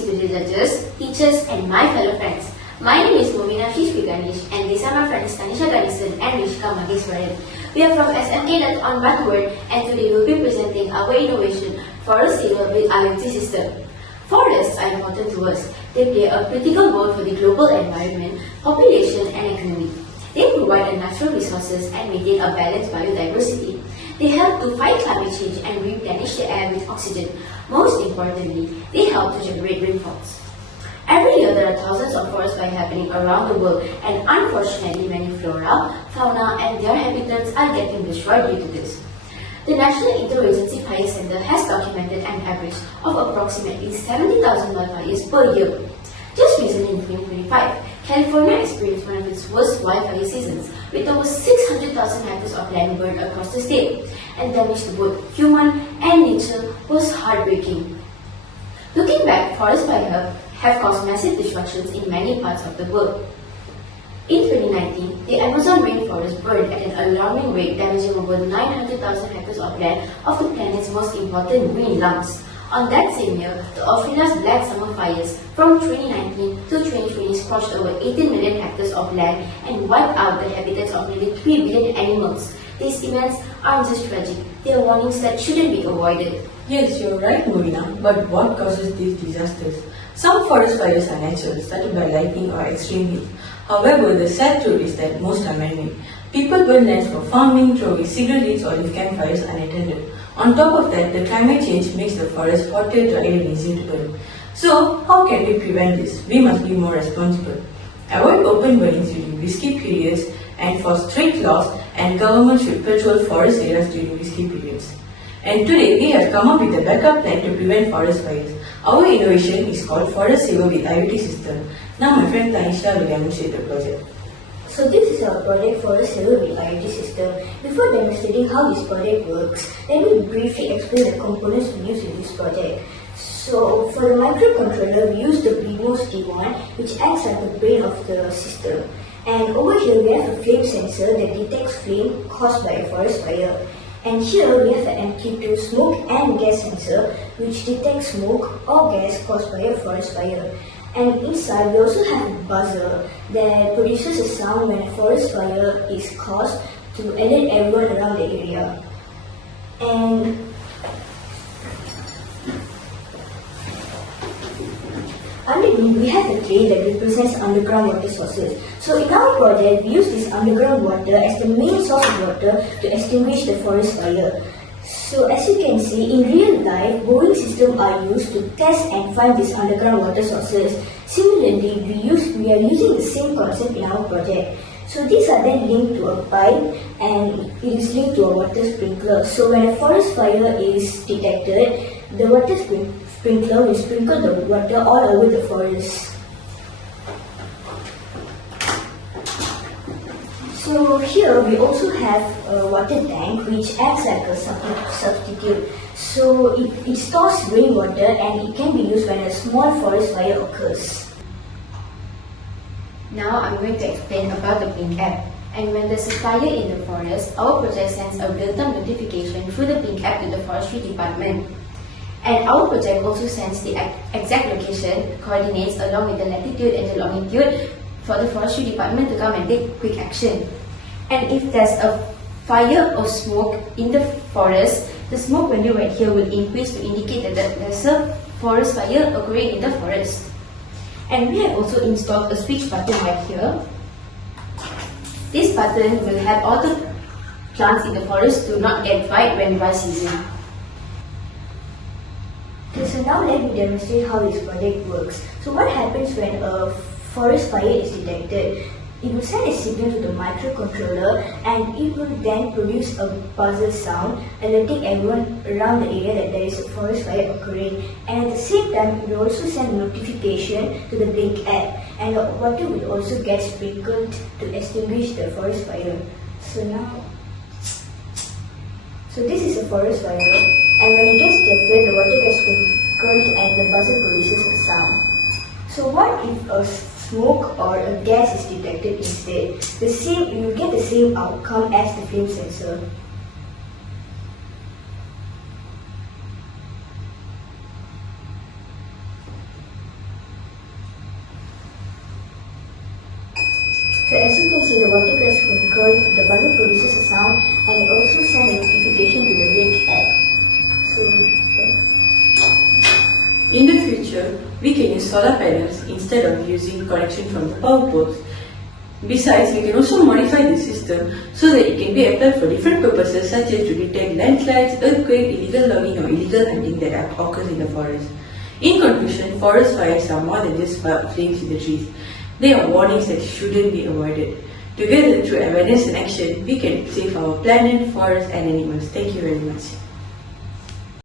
studio judges, teachers and my fellow friends. My name is Moveenashrri Ganesh and these are my friends Thanissa, Ganason and Rishika, Magesawaran. We are from SMK on one word and today we will be presenting our innovation, Forest SAVER with IoT system. Forests are important to us. They play a critical role for the global environment, population and economy. They provide natural resources and maintain a balanced biodiversity. They help to fight climate change and replenish the air with oxygen. Most importantly, they help to generate rainfalls. Every year there are thousands of forest fires happening around the world and unfortunately many flora, fauna and their habitats are getting destroyed due to this. The National Interagency Fire Center has documented an average of approximately 70,000 wildfires per year. Just recently in 2025, California experienced one of its worst wildfire seasons with over 600,000 hectares of land burned across the state, and damage to both human and nature was heartbreaking. Looking back, forest fires have caused massive destructions in many parts of the world. In 2019, the Amazon rainforest burned at an alarming rate, damaging over 900,000 hectares of land of the planet's most important green lungs. On that same year, the Australia's Black Summer fires from 2019 to 2020 scorched over 18 million hectares of land and wiped out the habitats of nearly 3 billion animals. These events aren't just tragic, they are warnings that shouldn't be avoided. Yes, you're right, Moveena, but what causes these disasters? Some forest fires are natural, started by lightning or extreme heat. However, the sad truth is that most are man-made. People burn lands for farming, throw away cigarette leaves or leave campfires unattended. On top of that, the climate change makes the forest hotter, drier and easier to burn. So, how can we prevent this? We must be more responsible. Avoid open burnings during risky periods and for strict laws, and government should patrol forest areas during risky periods. And today we have come up with a backup plan to prevent forest fires. Our innovation is called Forest SAVER with IoT system. Now my friend Thanissa will demonstrate the project. So this is our project Forest SAVER with IoT system. Before demonstrating how this project works, let me briefly explain the components we use in this project. So for the microcontroller, we use the BMOS T1, which acts like the brain of the system. And over here we have a flame sensor that detects flame caused by a forest fire. And here we have an MQ2 smoke and gas sensor which detects smoke or gas caused by a forest fire. And inside we also have a buzzer that produces a sound when a forest fire is caused to alert everyone around the area. And underneath, we have a tray that represents underground water sources. So in our project, we use this underground water as the main source of water to extinguish the forest fire. So as you can see, in real life, boring systems are used to test and find these underground water sources. Similarly, we are using the same concept in our project. So these are then linked to a pipe and it is linked to a water sprinkler. So when a forest fire is detected, the water sprinkler will sprinkle the water all over the forest. So here we also have a water tank which acts like a substitute. So it stores rainwater and it can be used when a small forest fire occurs. Now I'm going to explain about the Blink app. And when there's a fire in the forest, our project sends a real-time notification through the Blink app to the forestry department. And our project also sends the exact location, coordinates along with the latitude and the longitude for the forestry department to come and take quick action. And if there's a fire or smoke in the forest, the smoke value right here will increase to indicate that there's a forest fire occurring in the forest. And we have also installed a switch button right here. This button will help all the plants in the forest to not get dried when dry season. Okay, so now let me demonstrate how this project works. So what happens when a forest fire is detected? It will send a signal to the microcontroller and it will then produce a buzzer sound alerting everyone around the area that there is a forest fire occurring. And at the same time, it will also send notification to the Blink app and the water will also get sprinkled to extinguish the forest fire. So this is a forest fire, and when it gets detected, the water gets sprinkled and the buzzer produces a sound. So what if a smoke or a gas is detected instead? You will get the same outcome as the flame sensor. So as you can see, the water gets sprinkled, the buzzer produces a sound, and it also sends a notification to the Ring app. So, In the future, we can use solar panels instead of using connection from the power poles. Besides, we can also modify the system so that it can be applied for different purposes such as to detect landslides, earthquake, illegal logging or illegal hunting that occurs in the forest. In conclusion, forest fires are more than just flames in the trees. They are warnings that shouldn't be avoided. Together, through awareness and action, we can save our planet, forests and animals. Thank you very much.